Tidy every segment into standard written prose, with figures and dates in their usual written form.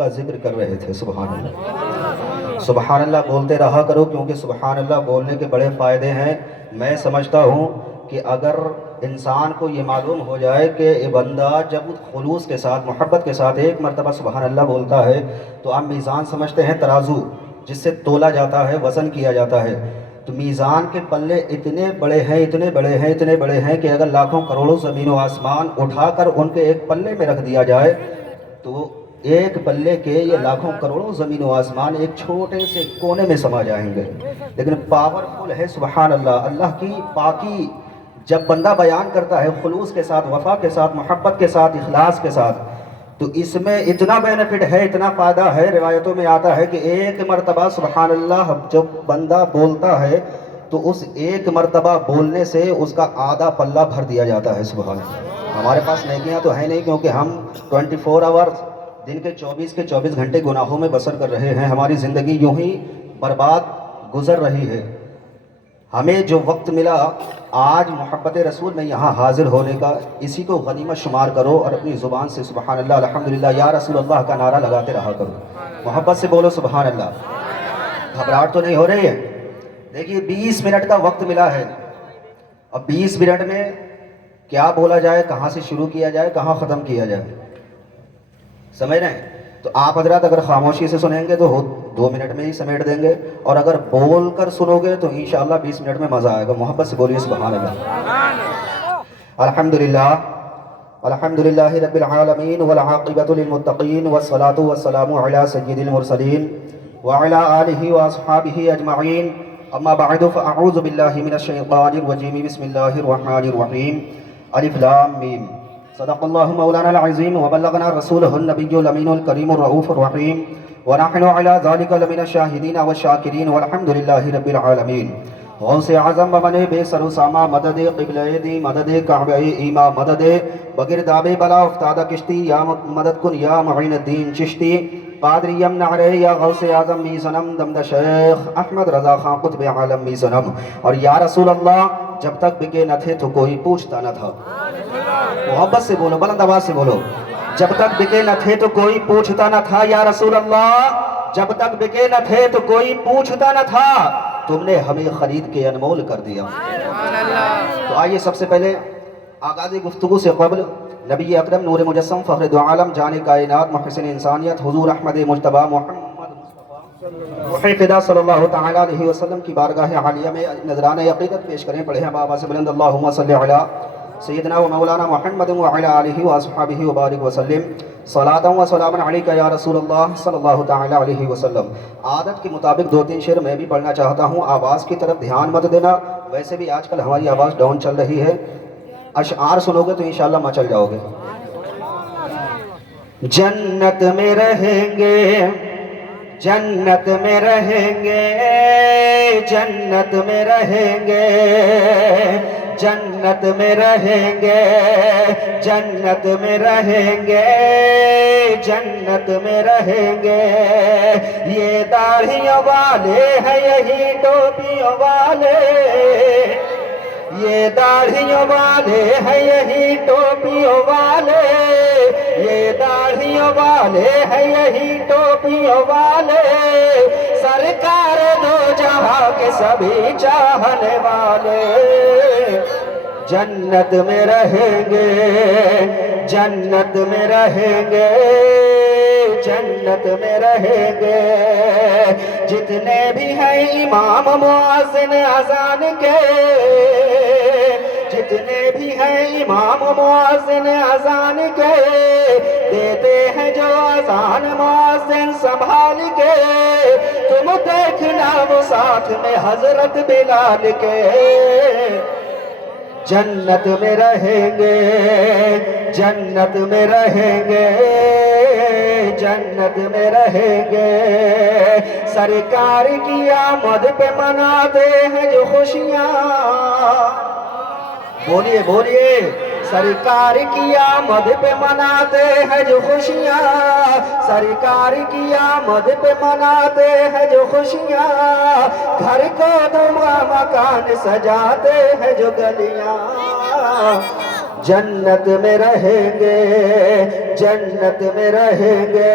کا ذکر کر رہے تھے. سبحان اللہ. سبحان اللہ بولتے رہا کرو، کیونکہ سبحان اللہ بولنے کے بڑے فائدے ہیں. میں سمجھتا ہوں کہ اگر انسان کو یہ معلوم ہو جائے کہ یہ بندہ جب خلوص کے ساتھ، محبت کے ساتھ ایک مرتبہ سبحان اللہ بولتا ہے، تو آپ میزان سمجھتے ہیں ترازو جس سے تولا جاتا ہے، وزن کیا جاتا ہے، تو میزان کے پلے اتنے بڑے ہیں، اتنے بڑے ہیں، اتنے بڑے ہیں کہ اگر لاکھوں کروڑوں زمین و آسمان اٹھا کر ان کے ایک پلے میں رکھ دیا جائے تو ایک پلے کے یہ لاکھوں کروڑوں زمین و آسمان ایک چھوٹے سے کونے میں سما جائیں گے. لیکن پاورفل ہے سبحان اللہ. اللہ کی پاکی جب بندہ بیان کرتا ہے خلوص کے ساتھ، وفا کے ساتھ، محبت کے ساتھ، اخلاص کے ساتھ، تو اس میں اتنا بینیفٹ ہے، اتنا فائدہ ہے. روایتوں میں آتا ہے کہ ایک مرتبہ سبحان اللہ جب بندہ بولتا ہے تو اس ایک مرتبہ بولنے سے اس کا آدھا پلہ بھر دیا جاتا ہے. سبحان اللہ. ہمارے پاس نیکیاں تو ہیں نہیں، کیونکہ ہم 24 آورز دن کے 24 گھنٹے گناہوں میں بسر کر رہے ہیں. ہماری زندگی یوں ہی برباد گزر رہی ہے. ہمیں جو وقت ملا آج محبت رسول میں یہاں حاضر ہونے کا، اسی کو غنیمت شمار کرو اور اپنی زبان سے سبحان اللہ الحمدللہ یا رسول اللہ کا نعرہ لگاتے رہا کرو. محبت سے بولو سبحان اللہ. گھبراہٹ تو نہیں ہو رہی ہے؟ دیکھیے 20 منٹ کا وقت ملا ہے. اب 20 منٹ میں کیا بولا جائے، کہاں سے شروع کیا جائے، کہاں ختم کیا جائے، سمجھ رہے ہیں؟ تو آپ حضرات اگر خاموشی سے سنیں گے تو 2 منٹ میں ہی سمیٹ دیں گے، اور اگر بول کر سنو گے تو انشاءاللہ 20 منٹ میں مزہ آئے گا. محبت سے بولیے سبحان اللہ. الحمدللہ الحمدللہ رب العالمین والعاقبۃ للمتقین والصلاۃ والسلام علی سید المرسلین وعلی آلہ واصحابہ اجمعین. اما بعد فاعوذ باللہ من الشیطان الرجیم. بسم اللہ الرحمن الرحیم. الف لام میم. صدق اللہ مولانا العظیم وبلغنا رسولہ النبی الامین الکریم الرؤوف الرحیم ونحن علی ذلک لمن الشاہدین والشاکرین والحمد للہ رب العالمین. غوث اعظم بمن بے سر و ساما مدد قبلہ دی مدد کعبہ ایما مدد بگرداب بلا افتادہ کشتی یا مدد کن یا معین الدین چشتی قادری یمنع رہے یا غوث اعظم می صنم دمد شیخ احمد رضا خان قطب عالم می صنم. اور یا رسول اللہ جب تک بکے نہ تھے تو کوئی پوچھتا نہ تھا. محبت سے بولو، بلند آواز سے بولو. جب تک بکے نہ تھے تو کوئی پوچھتا نہ تھا. یا رسول اللہ جب تک بکے نہ تھے تو کوئی پوچھتا نہ تھا، تم نے ہمیں خرید کے انمول کر دیا. تو آئیے سب سے پہلے آغاز گفتگو سے قبل نبی اکرم نور مجسم فخر دو عالم جان کائنات محسن انسانیت حضور احمد مجتبی محمد مصطفیٰ فدا صلی اللہ تعالی علیہ وسلم کی بارگاہ عالیہ میں نذرانہ عقیدت پیش کریں. پڑھیں ہم آواز بلند اللہم صلی علی سیدنا و مولانا محمد وعلی آلہ واصحابہ وبارک وسلم. صلاۃ و سلام علیک یا رسول اللہ صلی اللہ تعالی علیہ وسلم. عادت کے مطابق 2-3 شعر میں بھی پڑھنا چاہتا ہوں. آواز کی طرف دھیان مت دینا، ویسے بھی آج کل ہماری آواز ڈاؤن چل رہی ہے. اشعار سنو گے تو انشاءاللہ مچل جاؤ گے. جنت میں رہیں گے، جنت میں رہیں گے، جنت میں رہیں گے، جنت میں رہیں گے، جنت میں رہیں گے، جنت میں رہیں گے. یہ داڑھیوں والے ہیں یہی ٹوپیوں والے، یہ داڑھیوں والے ہیں یہی ٹوپیوں والے، یہ داڑھیوں والے ہیں یہی ٹوپیوں والے، سرکار دو جہاں کے سبھی چاہنے والے. جنت میں رہیں گے، جنت میں رہیں گے، جنت میں رہیں گے. جتنے بھی ہیں امام مؤذن اذان کے، جتنے بھی ہیں امام مؤذن اذان کے، دیتے ہیں جو اذان مؤذن سنبھال کے. تم دیکھنا وہ ساتھ میں حضرت بلال کے. جنت میں رہیں گے، جنت میں رہیں گے، جنت میں رہیں گے. سرکار کی آمد پہ مناتے ہیں جو خوشیاں، بولیے بولیے. سرکار کی آمد پہ مناتے ہیں جو خوشیاں، سرکار کی آمد پہ مناتے ہیں جو خوشیاں. گھر کو دھما مکان سجاتے ہیں جو گلیاں. جنت میں رہیں گے، جنت میں رہیں گے،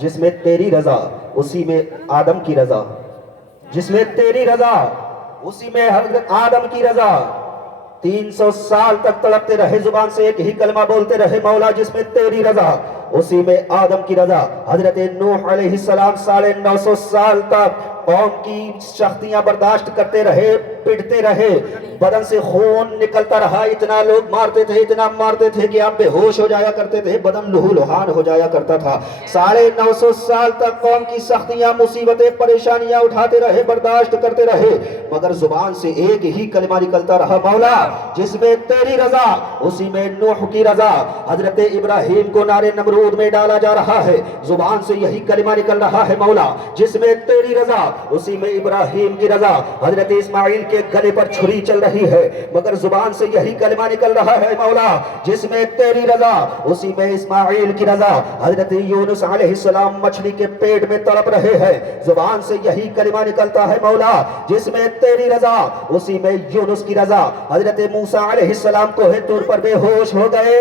جس میں تیری رضا اسی میں آدم کی رضا، جس میں تیری رضا اسی میں حضرت آدم کی رضا۔ 300 سال تک تڑپتے رہے، زبان سے ایک ہی کلمہ بولتے رہے، مولا جس میں تیری رضا اسی میں آدم کی رضا۔ حضرت نوح علیہ السلام 950 سال تک قوم کی سختیاں برداشت کرتے رہے، پٹتے رہے، بدن سے خون نکلتا رہا، اتنا لوگ مارتے تھے، اتنا مارتے تھے کہ آپ بے ہوش ہو جایا کرتے تھے، بدن لہو لہان ہو جایا کرتا تھا۔ 950 سال تک قوم کی سختیاں، مصیبتیں، پریشانیاں اٹھاتے رہے، برداشت کرتے رہے، مگر زبان سے ایک ہی کلمہ نکلتا رہا، مولا جس میں تیری رضا اسی میں نوح کی رضا۔ حضرت ابراہیم کو نار نمرود میں ڈالا جا رہا ہے، زبان سے یہی کلمہ نکل رہا ہے، مولا جس میں تیری رضا اسی میں ابراہیم کی رضا۔ حضرت اسماعیل کے گلے پر چھری چل رہی ہے، مگر زبان سے یہی کلمہ نکل رہا ہے، مولا جس میں تیری رضا اسی میں اسماعیل کی رضا۔ حضرت یونس علیہ السلام مچھلی کے پیٹ میں تڑپ رہے ہیں، زبان سے یہی کلمہ نکلتا ہے، مولا جس میں تیری رضا اسی میں یونس کی رضا۔ حضرت موسیٰ علیہ السلام کوہ طور پر بے ہوش ہو گئے،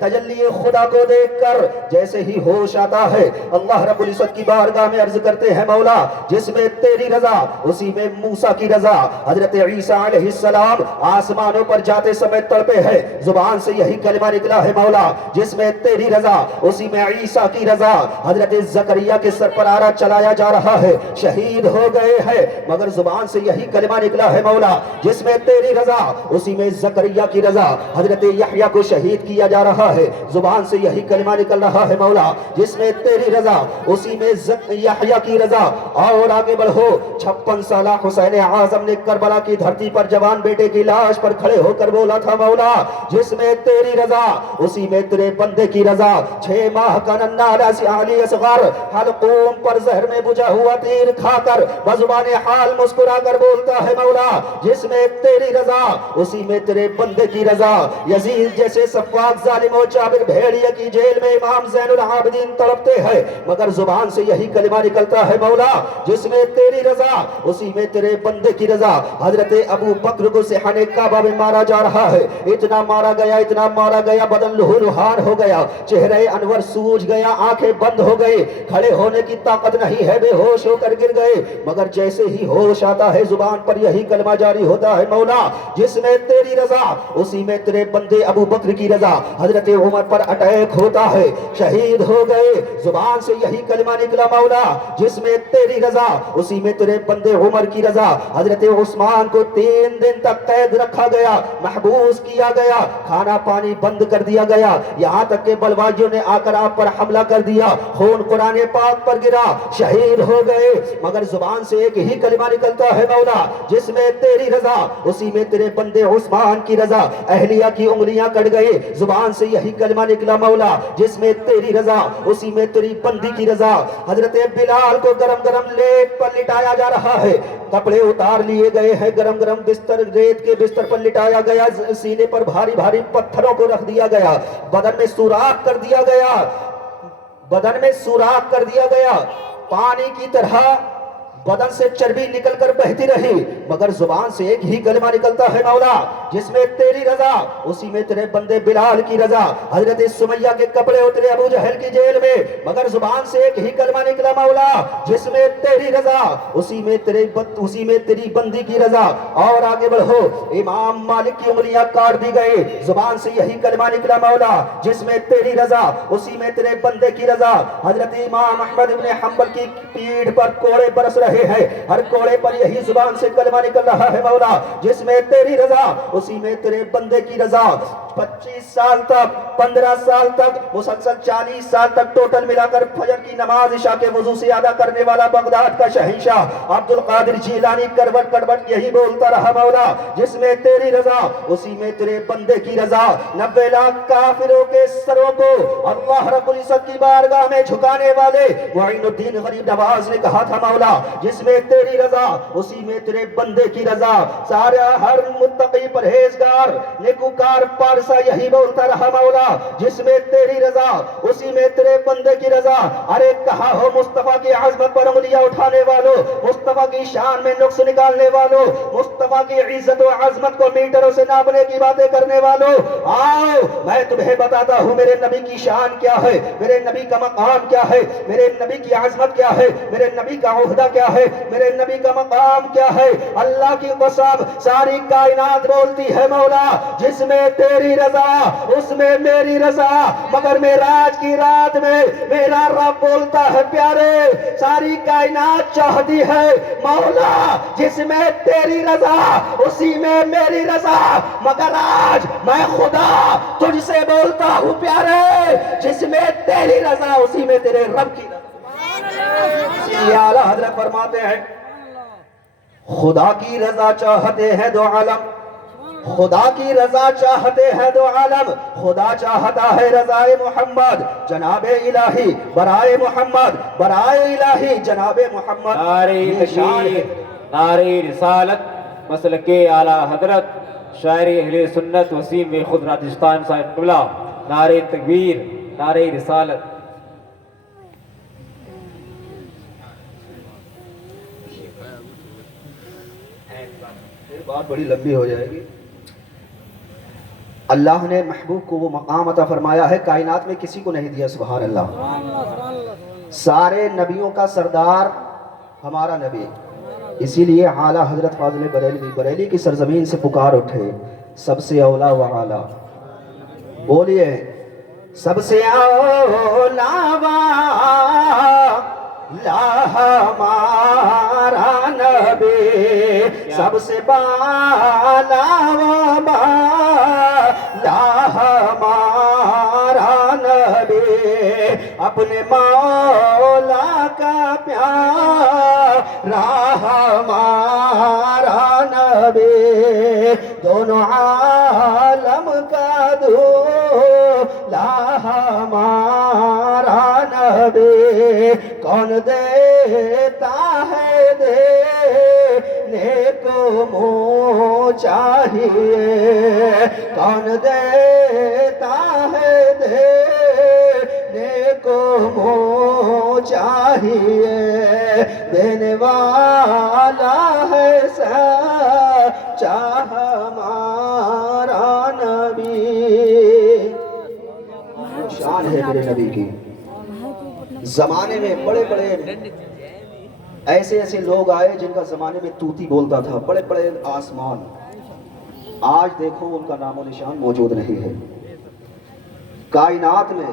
تجلی خدا کو دیکھ کر جیسے ہی ہوش آتا ہے، اللہ رب العزت کی بارگاہ میں عرض کرتے ہیں، مولا جس میں تیری رضا اسی میں موسیٰ کی رضا۔ حضرت عیسیٰ علیہ السلام آسمانوں پر جاتے سمے تڑپے ہیں، زبان سے یہی کلمہ نکلا ہے، مولا جس میں تیری رضا اسی میں عیسیٰ کی رضا۔ حضرت زکریا کے سر پر آرا چلایا جا رہا ہے، شہید ہو گئے ہیں، مگر زبان سے یہی کلمہ نکلا ہے، مولا جس میں تیری رضا اسی میں زکریا کی رضا۔ حضرت یحییٰ کو شہید کیا جا رہا ہے، زبان سے یہی کلمہ نکل رہا ہے، مولا جس میں تیری رضا اسی میں یحییٰ کی رضا۔ اور آگے بڑھو، 56 سالہ حسین اعظم نے کربلا کی دھرتی پر جوان بیٹے کی لاش پر کھڑے ہو کر بولا تھا، مولا جس میں تیری رضا اسی میں تیرے بندے کی رضا۔ 6 ماہ کا ننھا علی اصغر حلقوم پر زہر میں بجھا ہوا تیر کھا کر بزبان حال مسکرا کر بولتا ہے، مولا جس میں تیری رضا اسی میں تیرے بندے کی رضا۔ یزید جیسے سفاک ظالم و جابر بھیڑیے کی جیل میں امام زین العابدین تڑپتے ہیں، مگر زبان سے یہی کلمہ نکلتا ہے، مولا جس میں تیری رضا اسی میں تیرے بندے کی رضا۔ حضرت ابو بکر کو صحن کعبہ میں مارا جا رہا ہے، اتنا مارا گیا، اتنا مارا گیا، بدن لہو لہان ہو گیا، چہرے انور سوج گیا، آنکھیں بند ہو گئی، کھڑے ہونے کی طاقت نہیں ہے، بے ہوش ہو کر گر گئے، مگر جیسے ہی ہوش آتا ہے زبان پر یہی کلمہ جاری ہوتا ہے، مولا جس میں تیری رضا اسی میں تیرے بندے ابو بکر کی رضا۔ حضرت عمر پر اٹیک ہوتا ہے، شہید ہو گئے، زبان سے یہی کلمہ نکلا، مولا جس میں تیری رضا اسی میں تیرے بندے عمر کی رضا۔ حضرت عثمان کو 3 دن تک قید رکھا گیا، محبوس کیا گیا، کھانا پانی بند کر دیا گیا، یہاں تک کہ بلواجیوں نے آ کر آپ پر حملہ کر دیا، خون قرآن پاک پر گرا، شہید ہو گئے، مگر زبان سے ایک ہی کلمہ نکلتا ہے، مولا جس میں تیری رضا اسی میں تیرے بندے عثمان کی رضا۔ اہلیہ کی انگلیاں کٹ گئی، زبان سے یہی کلمہ نکلا، مولا جس میں تیری رضا اسی میں تیری بندی کی رضا۔ حضرت بلال کو گرم گرم لیٹ پر لٹایا جا رہا ہے، کپڑے اتار لیے گئے ہیں، گرم گرم بستر، ریت کے بستر پر لٹایا گیا، سینے پر بھاری بھاری پتھروں کو رکھ دیا گیا، بدن میں سوراخ کر دیا گیا، بدن میں سوراخ کر دیا گیا، پانی کی طرح بدن سے چربی نکل کر بہتی رہی، مگر زبان سے ایک ہی کلمہ نکلتا ہے، مولا جس میں تیری رضا اسی میں تیرے بندے بلال کی رضا۔ حضرت سمیہ کے کپڑے اترے ابو جہل کی جیل میں، مگر زبان سے ایک ہی کلمہ نکلا، مولا جس میں تیری رضا اسی میں تیری بندی کی رضا۔ اور آگے بڑھو، امام مالک کی انگلیاں کاٹ دی گئی، زبان سے یہی کلمہ نکلا، مولا جس میں تیری رضا اسی میں تیرے بندے کی رضا۔ حضرت امام احمد ابن حنبل کی پیٹھ پر کوڑے برس رہے ہیں، ہر کوڑے پر یہی زبان سے کلمہ نکل رہا ہے، مولا جس میں تیری رضا اسی میں تیرے بندے کی رضا۔ 25 سال تک، 15 سال تک، مسلسل 40 سال تک ٹوٹل ملا کر فجر کی نماز عشاء کے وضو سے ادا کرنے والا بغداد کا شہنشاہ عبد القادر جیلانی کروٹ کروٹ یہی بولتا رہا، مولا جس میں تیری رضا اسی میں تیرے بندے کی رضا۔ 90 لاکھ کافروں کے سروں کو اللہ رب العزت کی بارگاہ میں جھکانے والے معین الدین غریب نواز نے کہا تھا، مولا جس میں تیری رضا اسی میں تیرے بندے کی رضا۔ سارا ہر متقی پرہیزگار نیکوکار پارسی عرصہ یہی بولتا رہا مولا جس میں تیری رضا اسی میں تیرے بندے کی رضا. ارے کہا ہو مصطفیٰ کی عظمت پر انگلیاں اٹھانے والوں, مصطفیٰ کی شان میں نقص نکالنے والوں, مصطفیٰ کی عزت و عظمت کو میٹروں سے ناپنے کی باتیں کرنے والوں, آؤ میں تمہیں بتاتا ہوں میرے نبی کی شان کیا ہے, میرے نبی کا مقام کیا ہے, میرے نبی کی عظمت کیا ہے, میرے نبی کا عہدہ کیا ہے, میرے نبی کا مقام کیا ہے. اللہ کی قسم ساری کائنات بولتی ہے مولا جس میں تیری رضا اس میں میری رضا, مگر معراج کی رات میں میرا رب بولتا ہے پیارے ساری کائنات چاہتی ہے مولا جس میں تیری رضا اسی میں میری رضا, مگر آج میں خدا تجھ سے بولتا ہوں پیارے جس میں تیری رضا اسی میں تیرے رب کی رضا. یہ اعلیٰ حضرت فرماتے ہیں خدا کی رضا چاہتے ہیں دو عالم, خدا کی رضا چاہتے ہیں دو عالم, خدا چاہتا ہے رضائے محمد جناب الہی برائے محمد, برائے الہی جناب محمد. نعرہ تکبیر, نعرہ رسالت, مسلک اعلیٰ حضرت شاعر اہل سنت وسیم خود راجستھان صاحب قبلہ. نعرہ تکبیر, نعرہ رسالت. بات بڑی لمبی ہو جائے گی. اللہ نے محبوب کو وہ مقام عطا فرمایا ہے کائنات میں کسی کو نہیں دیا. سبحان اللہ. سارے نبیوں کا سردار ہمارا نبی, اسی لیے اعلیٰ حضرت فاضل بریلوی کی سرزمین سے پکار اٹھے سب سے اولا و اعلیٰ. بولیے سب سے اولا و اعلیٰ ہمارا نبی, سب سے بالا و بالا ہمارا نبی, اپنے مولا کا پیارا ہمارا نبی, دونوں عالم کا دولا ہمارا نبی. کون دیتا ہے دینے کو منہ چاہیے, کون دیتا ہے دینے کو منہ چاہیے, دینے والا ہے سچا ہمارا نبی. شان ہے میرے نبی کی. زمانے میں بڑے بڑے ایسے ایسے لوگ آئے جن کا زمانے میں طوطی بولتا تھا, بڑے بڑے آسمان, آج دیکھو ان کا نام و نشان موجود نہیں ہے. کائنات میں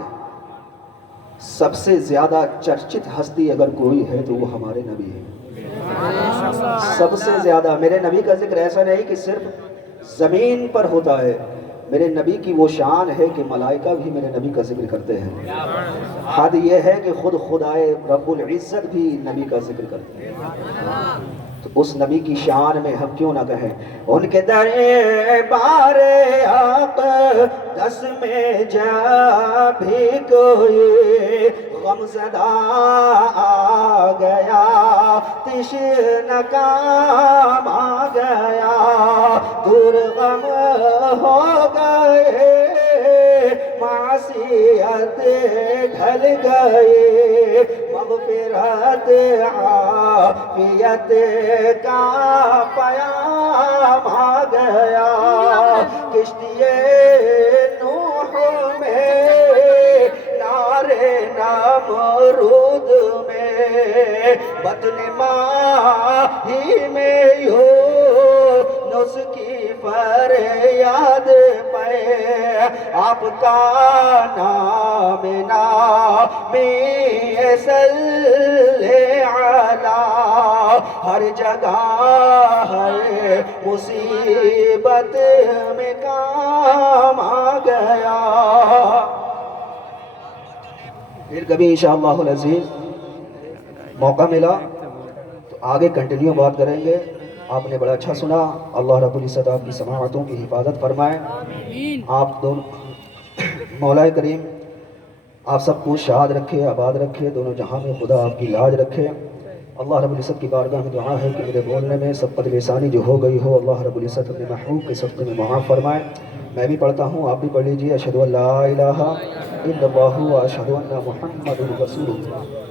سب سے زیادہ چرچت ہستی اگر کوئی ہے تو وہ ہمارے نبی ہے. سب سے زیادہ. میرے نبی کا ذکر ایسا نہیں کہ صرف زمین پر ہوتا ہے, میرے نبی کی وہ شان ہے کہ ملائکہ بھی میرے نبی کا ذکر کرتے ہیں. حد یہ ہے کہ خود خدائے رب العزت بھی نبی کا ذکر کرتے ہیں. تو اس نبی کی شان میں ہم کیوں نہ کہیں ان کے دربار اقدس میں جب بھی کوئی غمزدہ آ گیا, تشنہ کام آ گیا, دور غم ہو گئے, معصیت ڈھل گئی, مغفرت عافیت کا پیام آ گیا. کشتی نوح میں نارے نمرود میں, بطن ماہی میں یونس کی فریاد پہ, آپ کا نام نامی صلی علی, ہر جگہ ہر مصیبت میں کام آ گیا. پھر کبھی انشاءاللہ العزیز موقع ملا تو آگے کنٹینیو بات کریں گے. آپ نے بڑا اچھا سنا. اللہ رب العزت آپ کی سماعتوں کی حفاظت فرمائے. آپ دونوں مولا کریم آپ سب کو شاد رکھے, آباد رکھے, دونوں جہاں میں خدا آپ کی لاج رکھے. اللہ رب العزت کی بارگاہ میں دعا ہے کہ میرے بولنے میں سبقت لسانی جو ہو گئی ہو اللہ رب العزت اپنے محبوب کے صدقے میں معاف فرمائے. میں بھی پڑھتا ہوں، آپ بھی پڑھ لیجئے۔ اشہدو ان لا الہ الا اللہ و اشہدو ان محمد رسول اللہ۔